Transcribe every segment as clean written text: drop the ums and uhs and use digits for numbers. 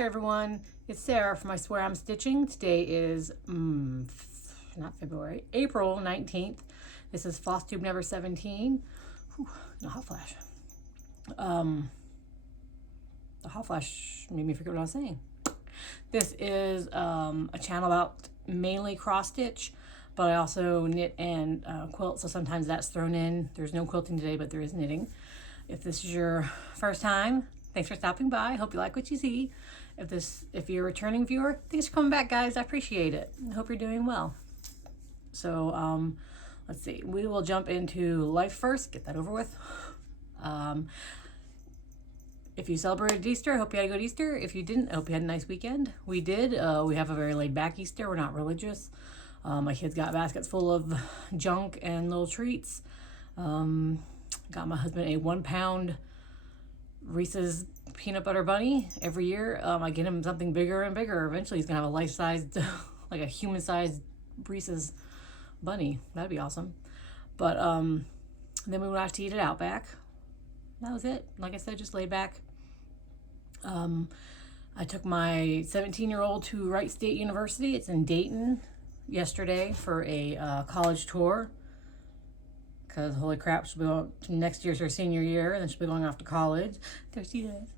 Hi everyone, it's Sarah from I Swear I'm Stitching. Today is, not February, April 19th. This is Flosstube number 17. Whew, no hot flash. The hot flash made me forget what I was saying. This is a channel about mainly cross stitch, but I also knit and quilt, so sometimes that's thrown in. There's no quilting today, but there is knitting. If this is your first time, thanks for stopping by. Hope you like what you see. If you're a returning viewer, thanks for coming back, guys. I appreciate it. I hope you're doing well. So let's see. We will jump into life first. Get that over with. If you celebrated Easter, I hope you had a good Easter. If you didn't, I hope you had a nice weekend. We did. We have a very laid back Easter. We're not religious. My kids got baskets full of junk and little treats. Got my husband a 1 pound Reese's peanut butter bunny every year. I get him something bigger and bigger. Eventually he's gonna have a life-sized, like a human-sized Reese's bunny. That'd be awesome. But then we went out to eat at Outback. That was it. Like I said, just laid back. I took my 17-year-old to Wright State University. It's in Dayton yesterday for a college tour. Because holy crap, she'll be going to next year's her senior year, and then she'll be going off to college. There she is.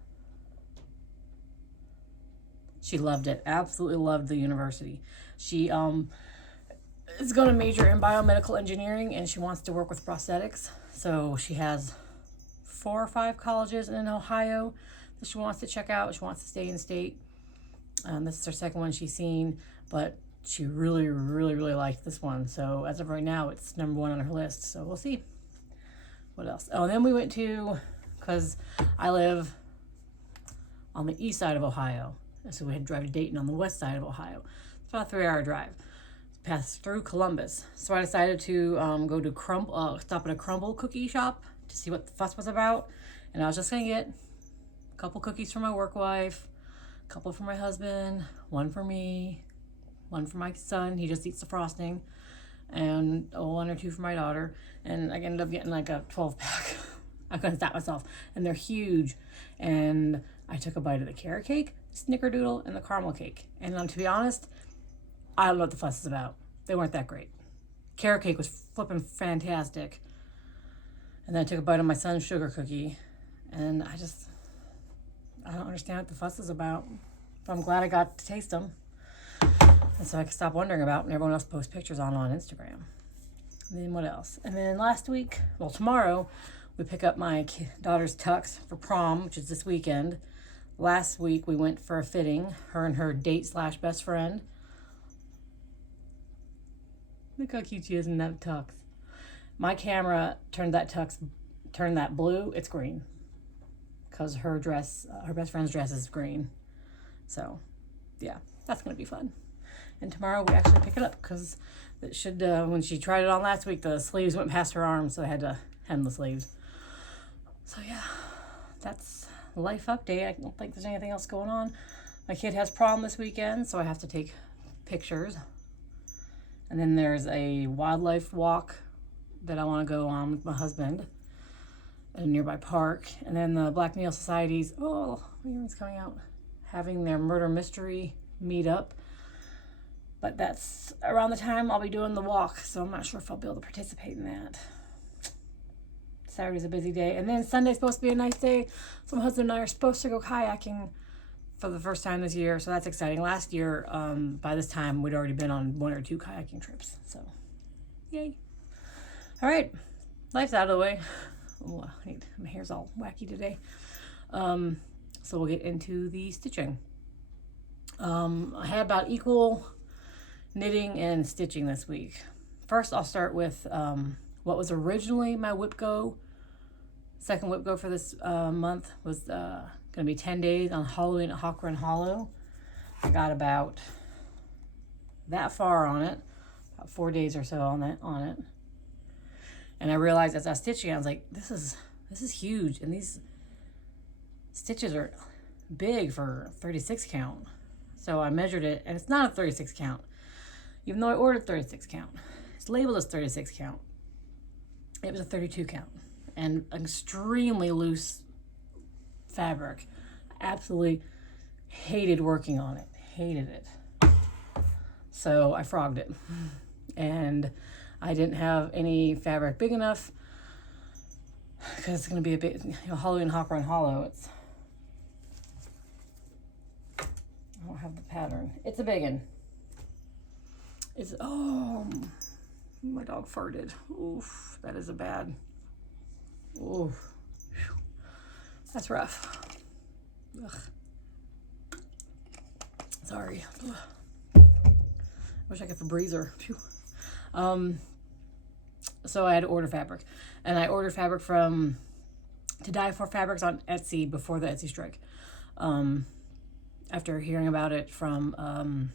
She loved it. Absolutely loved the university. She is going to major in biomedical engineering, and she wants to work with prosthetics. So she has 4 or 5 colleges in Ohio that she wants to check out. She wants to stay in state. This is her second one she's seen, but she really liked this one. So as of right now, it's number 1 on her list. So we'll see. What else? Oh, and then we went to, because I live on the east side of Ohio. So we had to drive to Dayton on the west side of Ohio. It's about a 3-hour drive. Pass through Columbus. So I decided to go to stop at a crumble cookie shop to see what the fuss was about. And I was just going to get a couple cookies for my work wife, a couple for my husband, 1 for me, 1 for my son. He just eats the frosting. And 1 or 2 for my daughter. And I ended up getting like a 12-pack. I couldn't stop myself. And they're huge. And I took a bite of the carrot cake, snickerdoodle, and the caramel cake. And to be honest, I don't know what the fuss is about. They weren't that great. Carrot cake was flipping fantastic. And then I took a bite of my son's sugar cookie. And I don't understand what the fuss is about. But I'm glad I got to taste them. And so I could stop wondering about when everyone else posts pictures on Instagram. And then what else? And then tomorrow, we pick up my daughter's tux for prom, which is this weekend. Last week, we went for a fitting, her and her date/best friend. Look how cute she is in that tux. My camera turned that blue, it's green. Because her best friend's dress is green. So, yeah, that's going to be fun. And tomorrow we actually pick it up because it should, when she tried it on last week, the sleeves went past her arms, so I had to hem the sleeves. So yeah, that's life update. I don't think there's anything else going on. My kid has prom this weekend, so I have to take pictures. And then there's a wildlife walk that I want to go on with my husband at a nearby park. And then the Black Needle Society's, my earring's coming out, having their murder mystery meetup. But that's around the time I'll be doing the walk, so I'm not sure if I'll be able to participate in that. Saturday's a busy day. And then Sunday's supposed to be a nice day. So my husband and I are supposed to go kayaking for the first time this year, so that's exciting. Last year, by this time, we'd already been on 1 or 2 kayaking trips, so yay. All right, life's out of the way. Oh, my hair's all wacky today. So we'll get into the stitching. I had about equal knitting and stitching this week. First, I'll start with what was originally my second whip go for this month was going to be 10 days on Halloween at Hawk Run Hollow. I got about that far on it, about 4 days or so on it. And I realized as I was stitching, I was like, this is huge. And these stitches are big for 36 count. So I measured it, and it's not a 36 count. Even though I ordered 36 count. It's labeled as 36 count. It was a 32 count. And extremely loose fabric. Absolutely hated working on it, hated it. So I frogged it, and I didn't have any fabric big enough because it's going to be a bit, you know, Halloween Hopper and Hollow. I don't have the pattern. It's a big one. It's, oh, my dog farted. Oof, that is a bad, oof, that's rough. Ugh. Sorry. Ugh. Wish I could Febreze. Phew. So I had to order fabric, and I ordered fabric from To Die For Fabrics on Etsy before the Etsy strike. After hearing about it from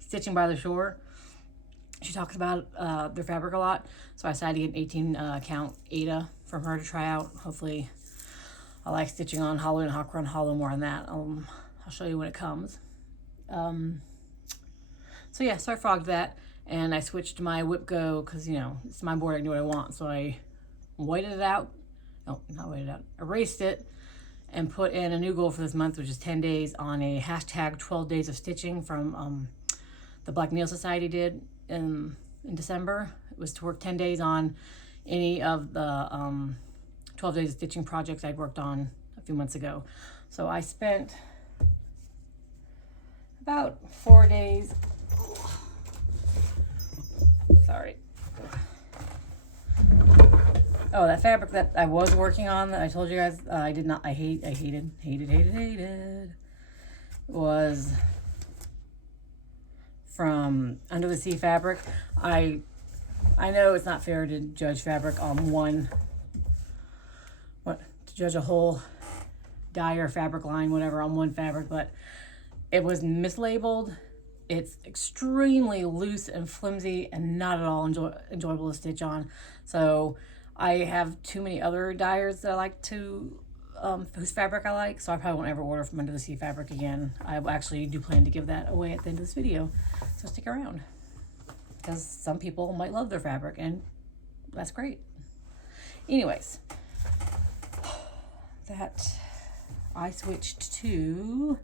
Stitching by the Shore, she talks about their fabric a lot, so I decided to get an 18 count Ada from her to try out. Hopefully I like stitching on Hollow and Hawk Run Hollow more on that. I'll show you when it comes. So yeah, so I frogged that, and I switched to my Whip Go because, you know, it's my board, I can do what I want. So I whited it out, no, not whited it out, erased it, and put in a new goal for this month, which is 10 days on a hashtag 12 days of stitching from the Black Needle Society did in December. It was to work 10 days on any of the 12 days of stitching projects I'd worked on a few months ago. So I spent about 4 days, sorry. Oh, that fabric that I was working on that I told you guys I hated was from Under the Sea Fabric. I know it's not fair to judge fabric on to judge a whole dye or fabric line, whatever, on one fabric, but it was mislabeled. It's extremely loose and flimsy and not at all enjoyable to stitch on. So I have too many other dyers that I like to, whose fabric I like, so I probably won't ever order from Under the Sea Fabric again. I actually do plan to give that away at the end of this video, so stick around, because some people might love their fabric, and that's great. Anyways, that I switched to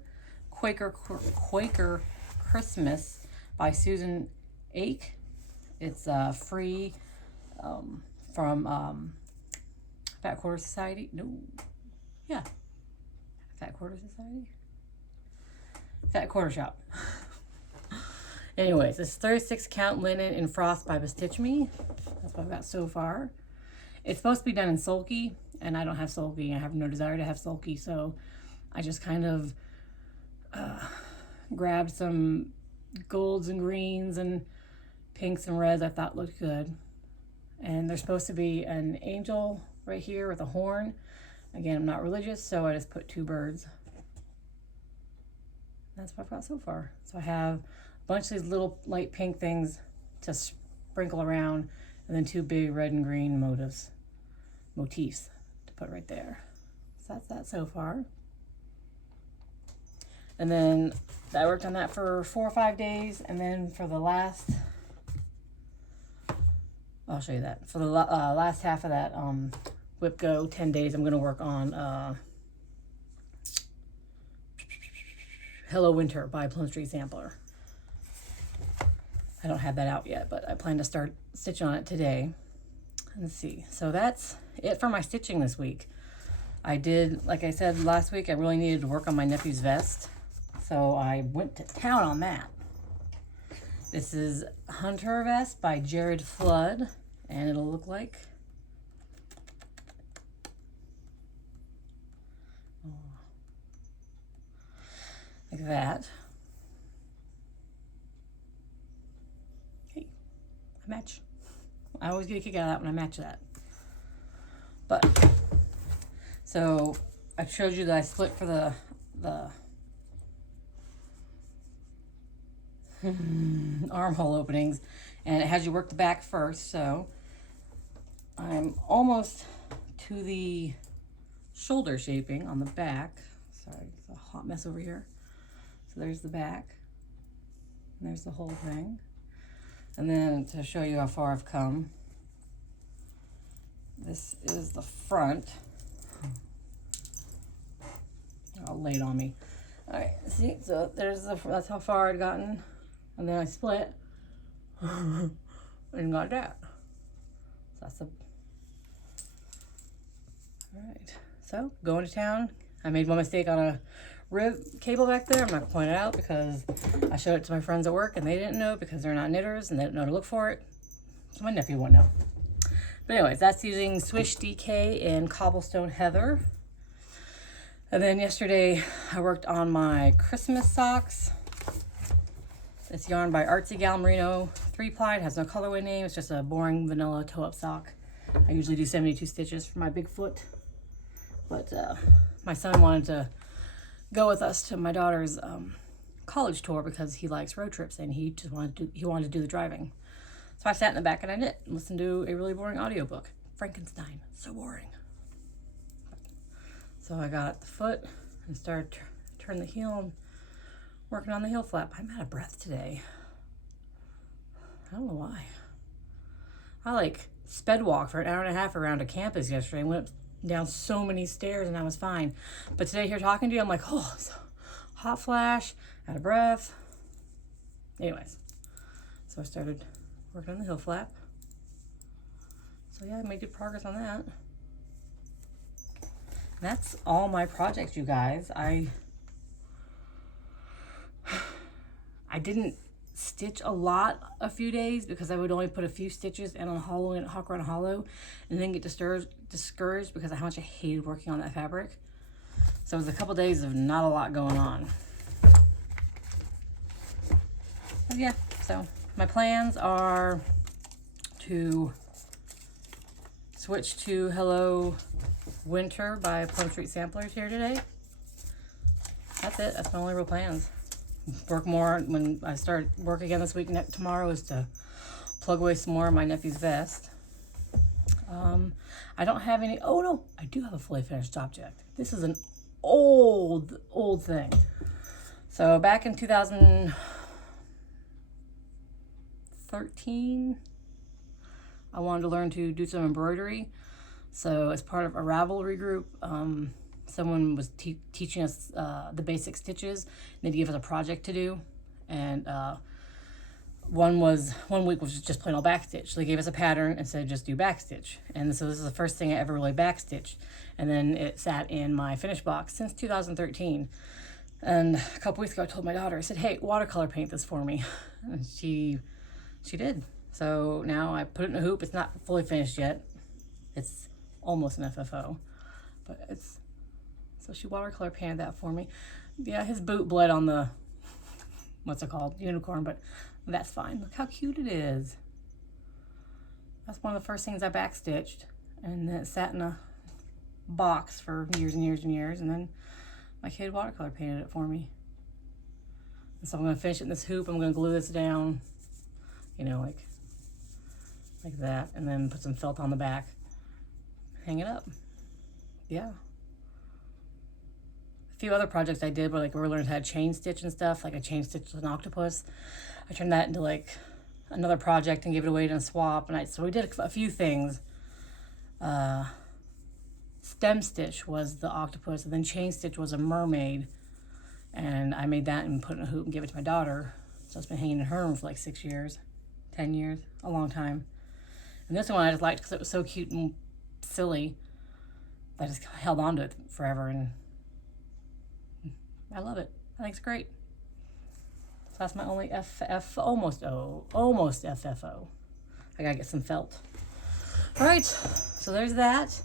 QUAKER Christmas by Susan Ake. It's free from Fat Quarter Society. No, yeah, Fat Quarter Society, Fat Quarter Shop. Anyways, it's 36 count linen in frost by Bestitch Me. That's what I've got so far. It's supposed to be done in sulky, and I don't have sulky. I have no desire to have sulky, so I just kind of grabbed some golds and greens and pinks and reds I thought looked good. And there's supposed to be an angel right here with a horn. Again, I'm not religious, so I just put 2 birds. That's what I've got so far. So I have a bunch of these little light pink things to sprinkle around, and then 2 big red and green motifs to put right there. So that's that so far. And then I worked on that for 4 or 5 days, and then for the last, I'll show you that. For the last half of that Whip Go 10 days, I'm going to work on Hello Winter by Plum Street Sampler. I don't have that out yet, but I plan to start stitching on it today. Let's see. So that's it for my stitching this week. I did, like I said last week, I really needed to work on my nephew's vest, so I went to town on that. This is Hunter Vest by Jared Flood, and it'll look like that. Hey, I match. I always get a kick out of that when I match that. But so I showed you that I split for the armhole openings, and it has you work the back first. So I'm almost to the shoulder shaping on the back. Sorry, it's a hot mess over here. So there's the back, and there's the whole thing. And then to show you how far I've come, this is the front. I'll lay it on me. All right, see, so that's how far I'd gotten, and then I split and got that. So that's all right. So going to town. I made one mistake on a rib cable back there. I'm not gonna point it out because I showed it to my friends at work and they didn't know because they're not knitters and they didn't know to look for it. So my nephew won't know. But anyways, that's using Swish DK and Cobblestone Heather. And then yesterday I worked on my Christmas socks. It's yarn by Artsy Gal Merino 3-ply. It has no colorway name. It's just a boring vanilla toe-up sock. I usually do 72 stitches for my big foot. But my son wanted to go with us to my daughter's college tour because he likes road trips and he wanted to do the driving. So I sat in the back and I knit and listened to a really boring audiobook. Frankenstein. So boring. So I got the foot and started turn the heel and working on the heel flap. I'm out of breath today. I don't know why. I like sped walked for an hour and a half around a campus yesterday. I went down so many stairs and I was fine. But today here talking to you, I'm like, oh, so hot flash, out of breath. Anyways, so I started working on the heel flap. So yeah, I made good progress on that. That's all my projects, you guys. I didn't stitch a lot a few days because I would only put a few stitches in on hollow and hawk around hollow and then get discouraged because of how much I hated working on that fabric. So it was a couple days of not a lot going on. But yeah, so my plans are to switch to Hello Winter by Plum Street Samplers here today. That's it. That's my only real plans. Work more when I start work again this week. Tomorrow is to plug away some more of my nephew's vest. I don't have any. Oh no, I do have a fully finished object. This is an old thing. So back in 2013, I wanted to learn to do some embroidery. So as part of a Ravelry group, someone was teaching us the basic stitches. And they'd give us a project to do. And one week was just plain old backstitch. So they gave us a pattern and said just do backstitch. And so this is the first thing I ever really backstitched. And then it sat in my finish box since 2013. And a couple weeks ago I told my daughter, I said, hey, watercolor paint this for me. And she did. So now I put it in a hoop. It's not fully finished yet. It's almost an FFO, but it's, so she watercolor painted that for me. Yeah, his boot bled on the, what's it called, unicorn, but that's fine. Look how cute it is. That's one of the first things I backstitched, and then it sat in a box for years and years and years, and then my kid watercolor painted it for me. And so I'm gonna finish it in this hoop. I'm gonna glue this down, you know, like that, and then put some felt on the back. Hang it up. Yeah. A few other projects I did were like we learned how to chain stitch and stuff, like I chain stitched an octopus. I turned that into like another project and gave it away to a swap. And so we did a few things. Stem stitch was the octopus, and then chain stitch was a mermaid. And I made that and put it in a hoop and gave it to my daughter. So it's been hanging in her room for like 6 years, 10 years, a long time. And this one I just liked because it was so cute and silly. I just held on to it forever, and I love it. I think it's great. So that's my only almost FFO. I gotta get some felt. All right, so there's that.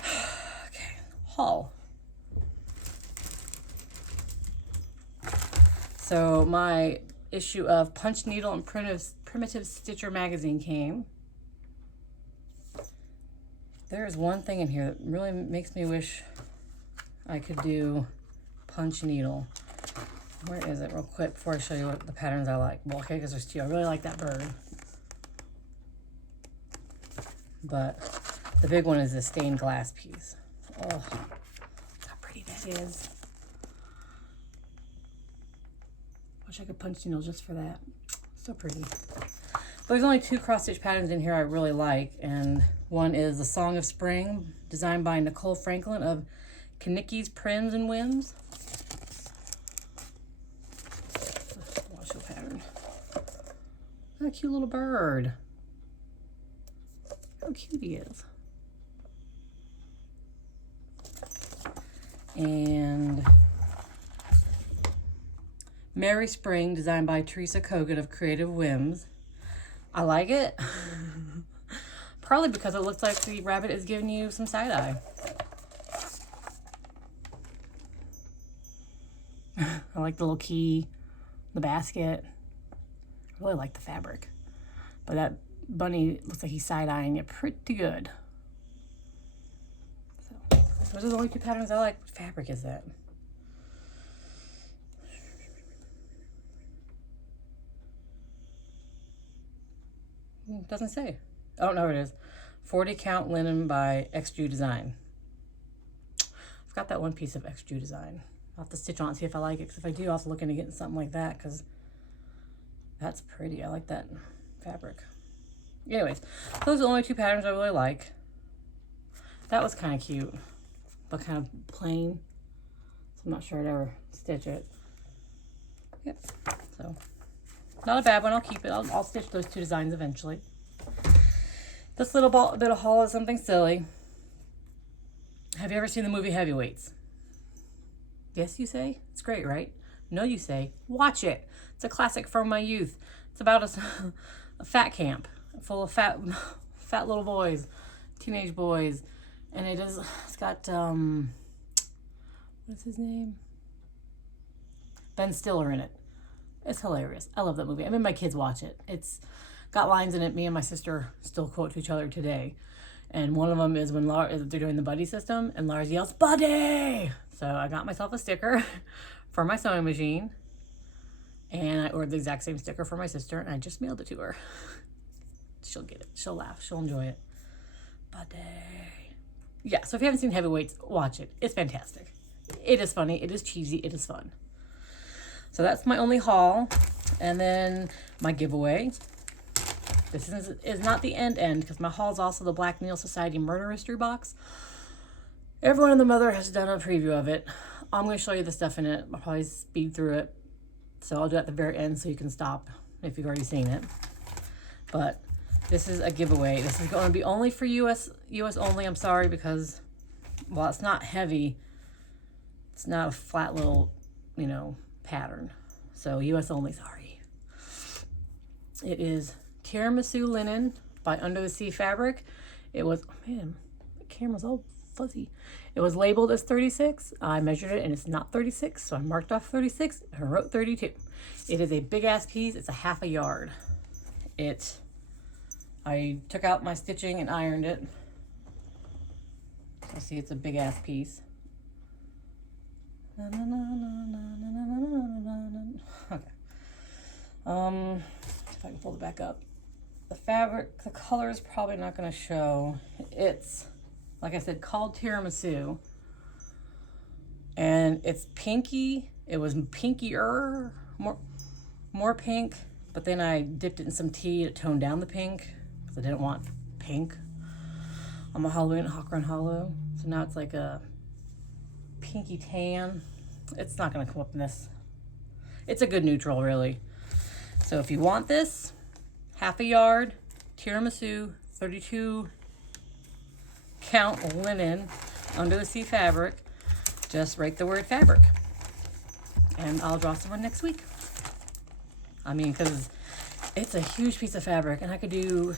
Okay, haul. So my issue of Punch Needle and Primitive Stitcher magazine came. There is one thing in here that really makes me wish I could do punch needle. Where is it real quick before I show you what the patterns I like? Well, okay, because there's two. I really like that bird. But the big one is the stained glass piece. Oh, look how pretty that is. Wish I could punch needle just for that. So pretty. But there's only two cross stitch patterns in here I really like, and one is the Song of Spring, designed by Nicole Franklin of Kanicki's Prims and Whims. Wash your pattern. What a cute little bird. How cute he is. And Merry Spring, designed by Teresa Kogan of Creative Whims. I like it. Probably because it looks like the rabbit is giving you some side-eye. I like the little key, the basket. I really like the fabric. But that bunny looks like he's side-eyeing it pretty good. So, those are the only two patterns I like. What fabric is that? Doesn't say. Oh, no, it is. 40 count linen by XJU Design. I've got that one piece of XJU Design. I'll have to stitch on it and see if I like it. Because if I do, I'll have to look into getting something like that. Because that's pretty. I like that fabric. Anyways, those are the only two patterns I really like. That was kind of cute. But kind of plain. So I'm not sure I'd ever stitch it. Yep. So, not a bad one. I'll keep it. I'll stitch those two designs eventually. This little bit of haul is something silly. Have you ever seen the movie Heavyweights? Yes, you say? It's great, right? No, you say, watch it. It's a classic from my youth. It's about a fat camp full of fat little boys, teenage boys. And it's got, what's his name? Ben Stiller in it. It's hilarious. I love that movie. I mean, my kids watch it. It's got lines in it me and my sister still quote to each other today. And one of them is when they're doing the buddy system and Lars yells, "Buddy!" So I got myself a sticker for my sewing machine. And I ordered the exact same sticker for my sister and I just mailed it to her. She'll get it. She'll laugh. She'll enjoy it. Buddy. Yeah, so if you haven't seen Heavyweights, watch it. It's fantastic. It is funny. It is cheesy. It is fun. So that's my only haul. And then my giveaway. This is not the end because my haul is also the Black Needle Society Murder Mystery Box. Everyone in the Mother has done a preview of it. I'm going to show you the stuff in it. I'll probably speed through it. So I'll do it at the very end so you can stop if you've already seen it. But this is a giveaway. This is going to be only for US only. I'm sorry because, well, it's not heavy. It's not a flat little, pattern. So US only, sorry. It is Tiramisu Linen by Under the Sea Fabric. It was, oh man, the camera's all fuzzy. It was labeled as 36. I measured it and it's not 36, so I marked off 36 and I wrote 32. It is a big ass piece. It's a half a yard. I took out my stitching and ironed it. So see, it's a big ass piece. Okay. If I can pull it back up. The fabric, the color is probably not going to show. It's, like I said, called Tiramisu. And it's pinky. It was pinkier, more pink. But then I dipped it in some tea to tone down the pink. Because I didn't want pink on my Halloween Hawk Run Hollow. So now it's like a pinky tan. It's not going to come up in this. It's a good neutral, really. So if you want this, half a yard, Tiramisu, 32 count linen, Under the Sea fabric, just write the word fabric. And I'll draw someone next week. I mean, because it's a huge piece of fabric and I could do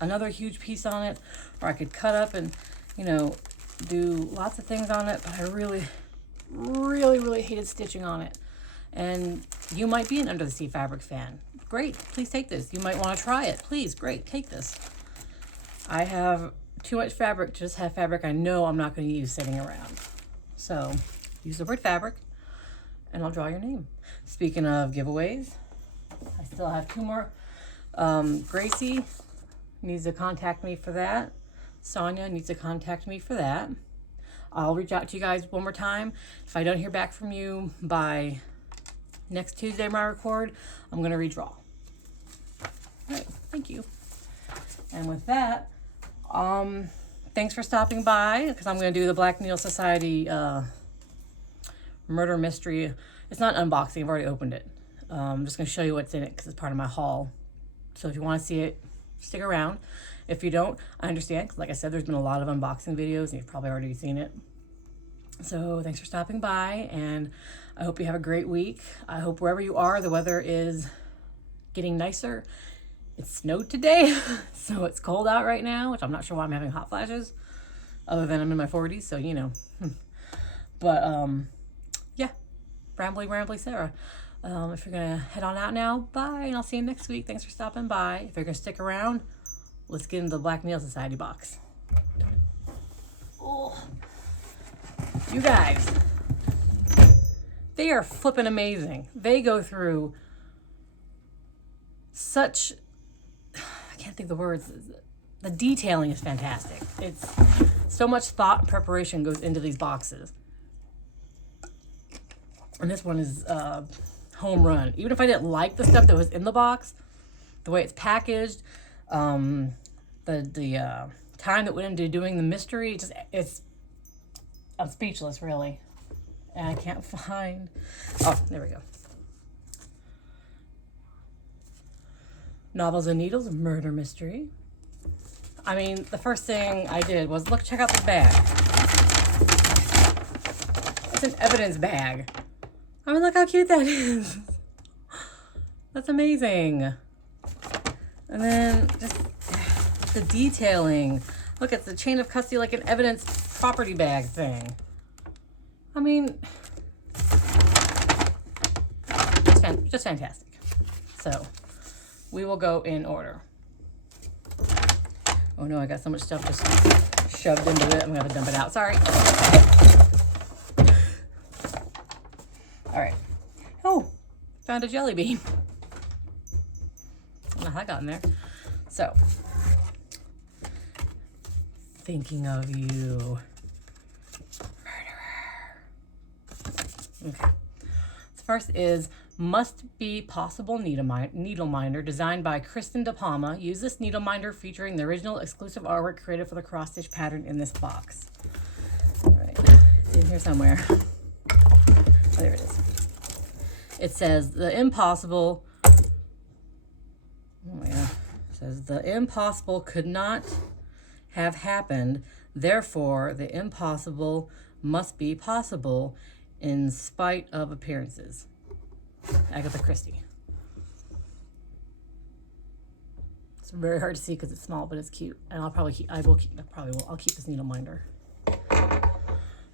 another huge piece on it, or I could cut up and, do lots of things on it, but I really, really, really hated stitching on it. And you might be an Under the Sea fabric fan. Great, please take this. You might want to try it. Please, great, take this. I have too much fabric to just have fabric I know I'm not going to use sitting around. So use the word fabric and I'll draw your name. Speaking of giveaways, I still have two more. Gracie needs to contact me for that. Sonia needs to contact me for that. I'll reach out to you guys one more time. If I don't hear back from you by next Tuesday when I record, I'm going to redraw. All right, thank you. And with that, thank thanks for stopping by, because I'm going to do the Black Needle Society murder mystery. It's not unboxing. I've already opened it. I'm just going to show you what's in it because it's part of my haul. So if you want to see it, stick around. If you don't, I understand, because like I said, there's been a lot of unboxing videos and you've probably already seen it. So thanks for stopping by, and I hope you have a great week. I hope wherever you are, the weather is getting nicer. It snowed today, so it's cold out right now, which I'm not sure why I'm having hot flashes, other than I'm in my 40s, so you know. But yeah, rambly Sarah. If you're gonna head on out now, bye, and I'll see you next week. Thanks for stopping by. If you're gonna stick around, let's get into the Black Needle Society box. Oh, you guys, they are flipping amazing. They go through such, I can't think of the words. The detailing is fantastic. It's so much thought and preparation goes into these boxes. And this one is home run. Even if I didn't like the stuff that was in the box, the way it's packaged, the time that went into doing the mystery, I'm speechless, really. And I can't find, oh, there we go. Novels and Needles, a murder mystery. I mean, the first thing I did was check out this bag. It's an evidence bag. I mean, look how cute that is. That's amazing. And then just the detailing. Look, it's the chain of custody, like an evidence property bag thing. I mean, just fantastic. So we will go in order. Oh no, I got so much stuff just shoved into it. I'm gonna have to dump it out. Sorry. All right. Oh, found a jelly bean. I don't know how I got in there. So, thinking of you, murderer. Okay. So first is Must Be Possible Needle Minder, designed by Kristen De Palma. Use this needle minder featuring the original exclusive artwork created for the cross stitch pattern in this box. All right, it's in here somewhere. Oh, there it is. It says the impossible. Oh yeah. It says the impossible could not have happened. Therefore, the impossible must be possible in spite of appearances. Agatha Christie. It's very hard to see because it's small, but it's cute. And I'll keep this needle minder.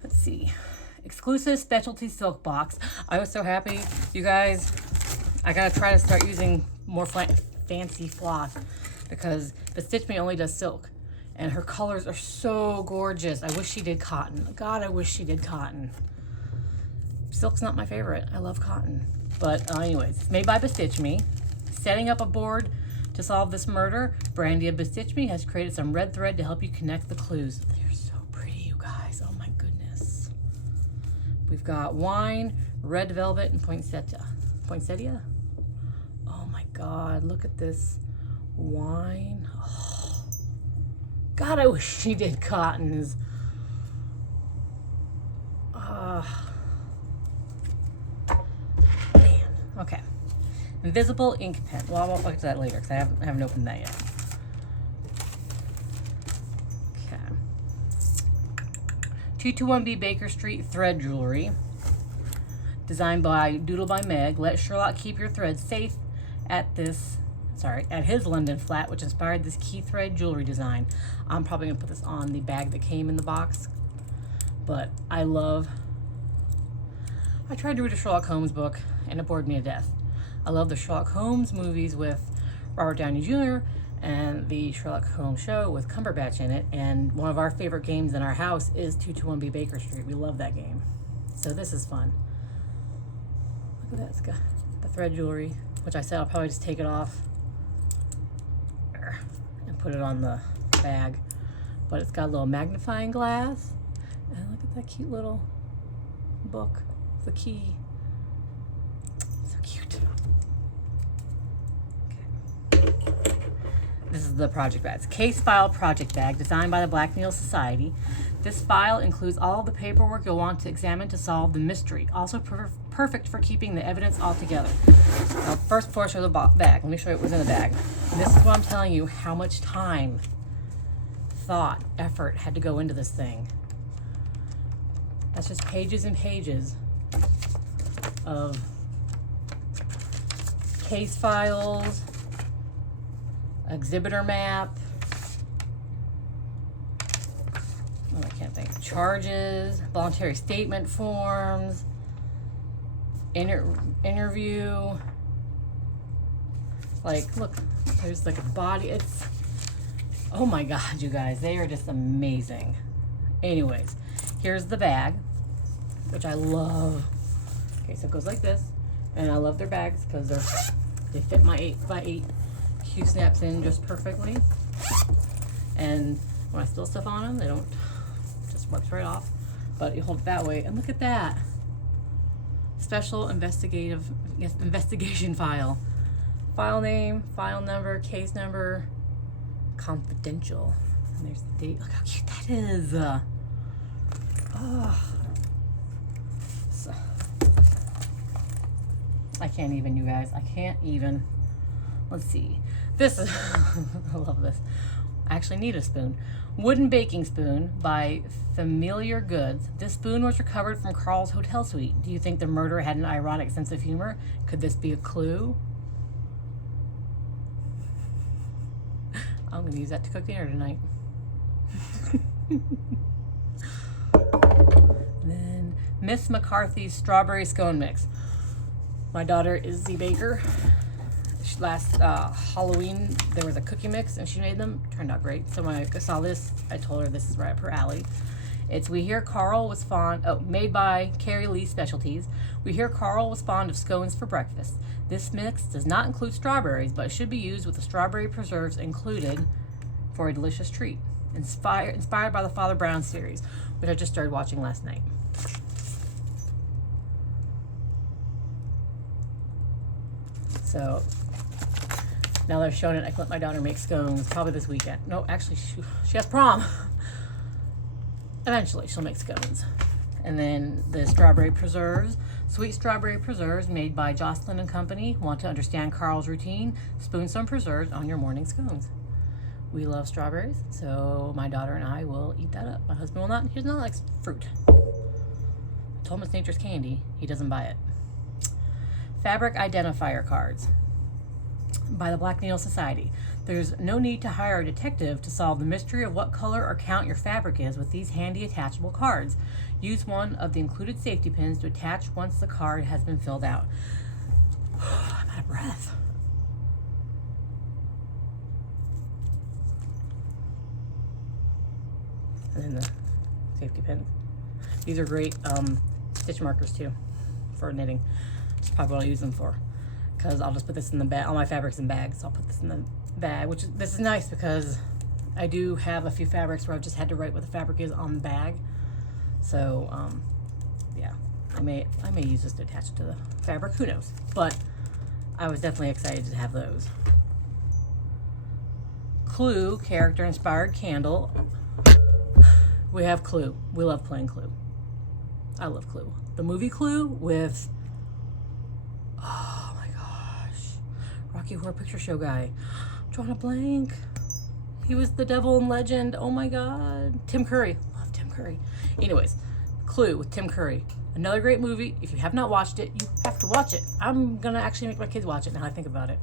Let's see. Exclusive specialty silk box. I was so happy, you guys. I gotta try to start using more fancy floss because the Stitch Me only does silk, and her colors are so gorgeous. I wish she did cotton. God, I wish she did cotton. Silk's not my favorite. I love cotton. But anyways, it's made by Bestitch Me. Setting up a board to solve this murder, Brandy of Bestitch Me has created some red thread to help you connect the clues. They're so pretty, you guys. Oh my goodness. We've got wine, red velvet, and poinsettia. Poinsettia? Oh my God, look at this wine. Oh. God, I wish she did cottons. Man, okay. Invisible ink pen. Well, I'll get to that later because I haven't opened that yet. Okay. 221B Baker Street thread jewelry. Designed by Doodle by Meg. Let Sherlock keep your threads safe at his London flat, which inspired this key thread jewelry design. I'm probably gonna put this on the bag that came in the box, but I tried to read a Sherlock Holmes book and it bored me to death. I love the Sherlock Holmes movies with Robert Downey Jr. and the Sherlock Holmes show with Cumberbatch in it, and one of our favorite games in our house is 221B Baker Street. We love that game. So this is fun. Look at that, it's got the thread jewelry, which I said I'll probably just take it off and put it on the bag. But it's got a little magnifying glass, and look at that cute little book, the key. So cute. Okay. This is the project bag. It's a case file project bag designed by the Black Needle Society. This file includes all of the paperwork you'll want to examine to solve the mystery. Also perfect for keeping the evidence all together. Now, first portion of the bag. Let me show you what was in the bag. And this is what I'm telling you, how much time, thought, effort had to go into this thing. That's just pages and pages of case files, exhibitor map, oh, I can't think, charges, voluntary statement forms, interview, like, look, there's like a body, it's, oh my God, you guys, they are just amazing. Anyways, here's the bag, which I love. Okay, so it goes like this, and I love their bags because they fit my 8x8 Q snaps in just perfectly. And when I spill stuff on them, they don't, just wipes right off. But you hold it that way, and look at that. Special investigation file. File name, file number, case number, confidential. And there's the date. Look how cute that is. Oh. So, I can't even, you guys. I can't even. Let's see. This is, I love this. I actually need a spoon. Wooden baking spoon by Familiar Goods. This spoon was recovered from Carl's hotel suite. Do you think the murderer had an ironic sense of humor? Could this be a clue? I'm gonna use that to cook dinner tonight. Then Miss McCarthy's strawberry scone mix. My daughter is the baker. Last Halloween there was a cookie mix and she made them. Turned out great. So when I saw this, I told her this is right up her alley. It's We Hear Carl was fond, made by Carrie Lee Specialties. We hear Carl was fond of scones for breakfast. This mix does not include strawberries, but it should be used with the strawberry preserves included for a delicious treat. Inspired by the Father Brown series, which I just started watching last night. So now they're showing it. I can let my daughter make scones probably this weekend. No, actually, she has prom. Eventually, she'll make scones. And then the strawberry preserves. Sweet strawberry preserves made by Jocelyn and Company. Want to understand Carl's routine? Spoon some preserves on your morning scones. We love strawberries, so my daughter and I will eat that up. My husband will not. He does not like fruit. I told him it's nature's candy. He doesn't buy it. Fabric Identifier cards by the Black Needle Society. There's no need to hire a detective to solve the mystery of what color or count your fabric is with these handy attachable cards. Use one of the included safety pins to attach once the card has been filled out. I'm out of breath. And then the safety pins. These are great stitch markers too for knitting. That's probably what I'll use them for. Because I'll just put this in the bag. All my fabric's in bags, so I'll put this in the bag, which this is nice because I do have a few fabrics where I've just had to write what the fabric is on the bag. So yeah, I may use this to attach it to the fabric, who knows, but I was definitely excited to have those. Clue character inspired candle. We have Clue. We love playing Clue. I love Clue. The movie Clue with, oh my gosh, Rocky Horror Picture Show guy. I'm drawing a blank. He was the devil in Legend. Oh my God. Tim Curry. Love Tim Curry. Anyways, Clue with Tim Curry. Another great movie. If you have not watched it, you have to watch it. I'm gonna actually make my kids watch it now I think about it.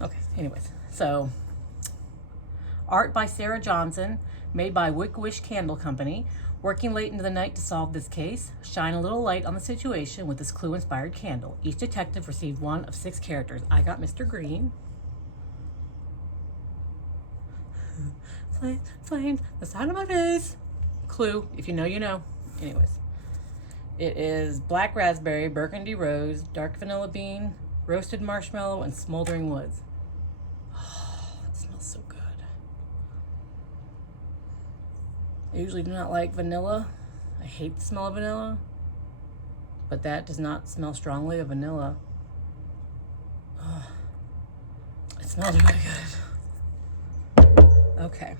Okay, anyways. So, art by Sarah Johnson, made by Wick Wish Candle Company. Working late into the night to solve this case, shine a little light on the situation with this clue-inspired candle. Each detective received one of 6 characters. I got Mr. Green. Flame, the side of my face. Clue, if you know, you know. Anyways, it is black raspberry, burgundy rose, dark vanilla bean, roasted marshmallow, and smoldering woods. Oh, it smells so good. I usually do not like vanilla. I hate the smell of vanilla, but that does not smell strongly of vanilla. Oh, It smells really good. Okay.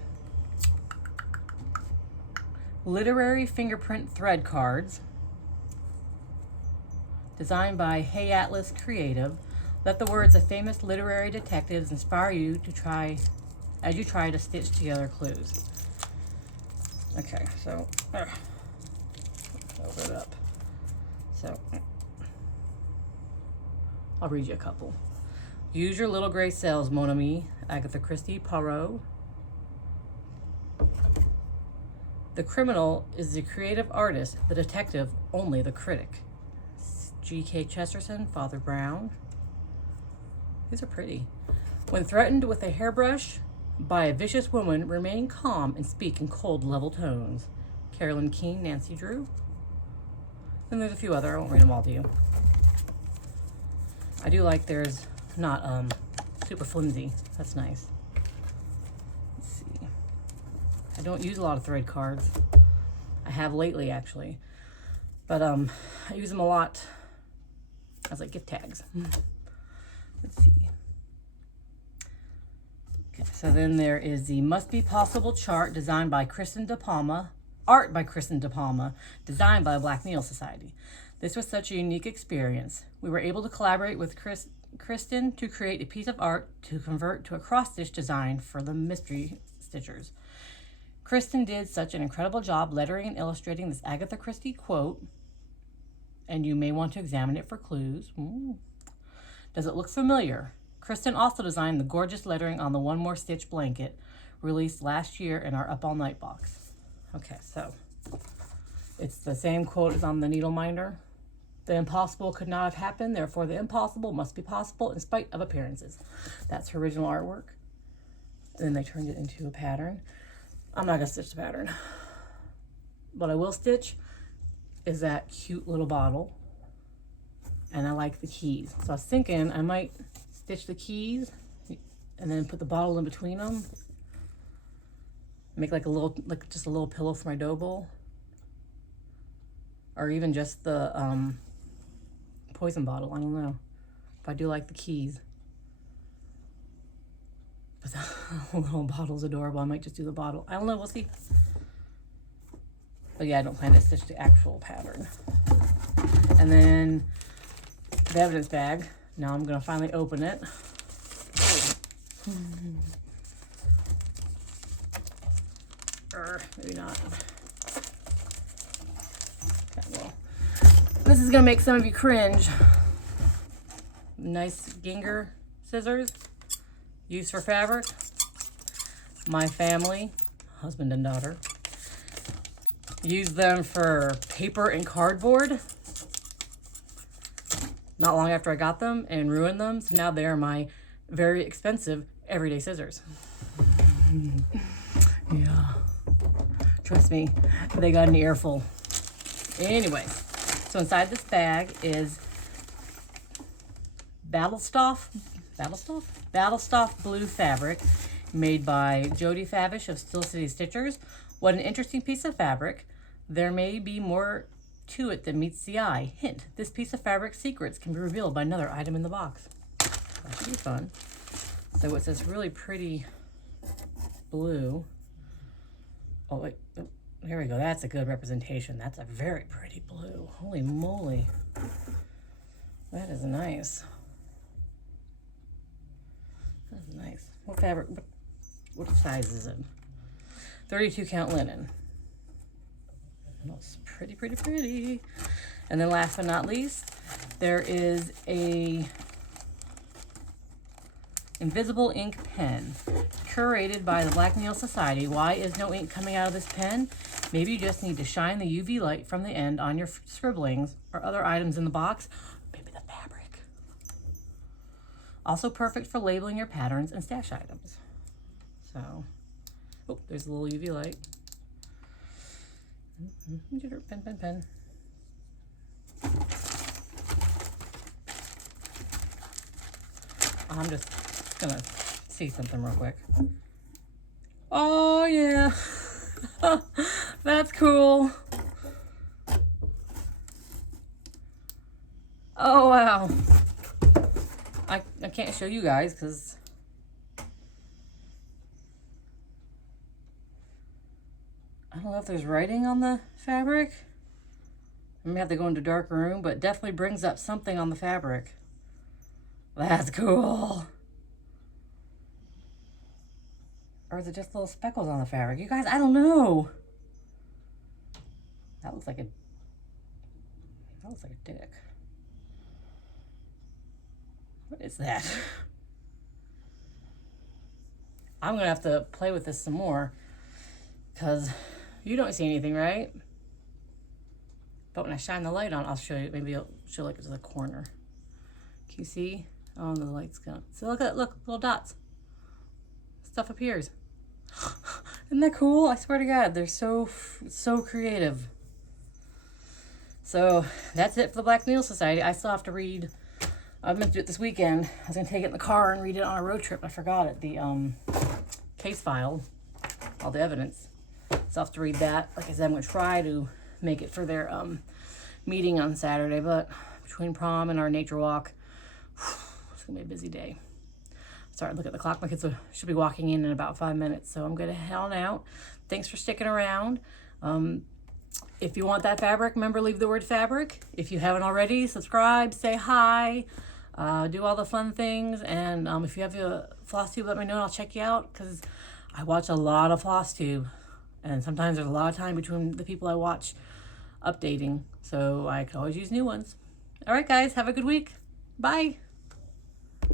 Literary fingerprint thread cards. Designed by Hey Atlas Creative. Let the words of famous literary detectives inspire you to try as you try to stitch together clues. Okay, so open it up. So I'll read you a couple. Use your little gray cells, mon ami. Agatha Christie, Poirot. The criminal is the creative artist, the detective only the critic. G.K. Chesterton, Father Brown. These are pretty. When threatened with a hairbrush by a vicious woman, remain calm and speak in cold, level tones. Carolyn Keene, Nancy Drew. And there's a few other. I won't read them all to you. I do like there's not super flimsy. That's nice. Let's see. I don't use a lot of thread cards. I have lately, actually. But I use them a lot as like gift tags. Let's see. Okay, so then there is the Must Be Possible chart designed by Kristen De Palma. Art by Kristen De Palma, designed by the Black Needle Society. This was such a unique experience. We were able to collaborate with Kristen to create a piece of art to convert to a cross-stitch design for the mystery stitchers. Kristen did such an incredible job lettering and illustrating this Agatha Christie quote, and you may want to examine it for clues. Ooh. Does it look familiar? Kristen also designed the gorgeous lettering on the One More Stitch blanket, released last year in our Up All Night box. Okay, so it's the same quote as on the needle minder. The impossible could not have happened, therefore the impossible must be possible in spite of appearances. That's her original artwork. And then they turned it into a pattern. I'm not gonna stitch the pattern. What I will stitch is that cute little bottle. And I like the keys. So I was thinking I might stitch the keys and then put the bottle in between them. Make like a little, like just a little pillow for my dough bowl. Or even just the poison bottle, I don't know. But I do like the keys. But the little bottle's adorable. I might just do the bottle. I don't know, we'll see. But yeah, I don't plan to stitch the actual pattern. And then the evidence bag. Now I'm gonna finally open it. Or maybe not. Okay, well, this is gonna make some of you cringe. Nice Ginger scissors, used for fabric. My family, husband and daughter, used them for paper and cardboard. Not long after I got them and ruined them, so now they are my very expensive everyday scissors. Yeah, trust me, they got an earful. Anyways, so inside this bag is Battlestuff blue fabric made by Jody Favish of Steel City Stitchers. What an interesting piece of fabric. There may be more to it than meets the eye. Hint, this piece of fabric secrets can be revealed by another item in the box. That should be fun. So it's this really pretty blue. Oh, wait. Oh, here we go. That's a good representation. That's a very pretty blue. Holy moly. That is nice. That's nice. What fabric? What size is it? 32 count linen. That's pretty, pretty, pretty. And then last but not least, there is a invisible ink pen curated by the Black Needle Society. Why is no ink coming out of this pen? Maybe you just need to shine the UV light from the end on your scribblings or other items in the box. Maybe the fabric. Also perfect for labeling your patterns and stash items. So, oh, there's a little UV light. Pen. I'm just gonna see something real quick. Oh yeah, that's cool. Oh wow. I can't show you guys because I don't know if there's writing on the fabric. I may have to go into a dark room, but it definitely brings up something on the fabric. That's cool. Or is it just little speckles on the fabric? You guys, I don't know. That looks like a dick. What is that? I'm gonna have to play with this some more because you don't see anything, right? But when I shine the light on, I'll show you. Maybe I'll show like to the corner. Can you see? Oh, the light's gone. So look at, look, little dots. Stuff appears. Isn't that cool? I swear to God, they're so creative. So that's it for the Black Needle Society. I still have to read. I'm meant to do it this weekend. I was gonna take it in the car and read it on a road trip. I forgot it. The case file, all the evidence. So I'll have to read that. Like I said, I'm gonna try to make it for their meeting on Saturday. But between prom and our nature walk, it's gonna be a busy day. Sorry, look at the clock. My kids should be walking in about 5 minutes, so I'm gonna head on out. Thanks for sticking around. If you want that fabric, remember, leave the word fabric. If you haven't already, subscribe, say hi, do all the fun things. And if you have a Flosstube, let me know and I'll check you out, because I watch a lot of Flosstube. And sometimes there's a lot of time between the people I watch updating. So I can always use new ones. All right, guys, have a good week. Bye.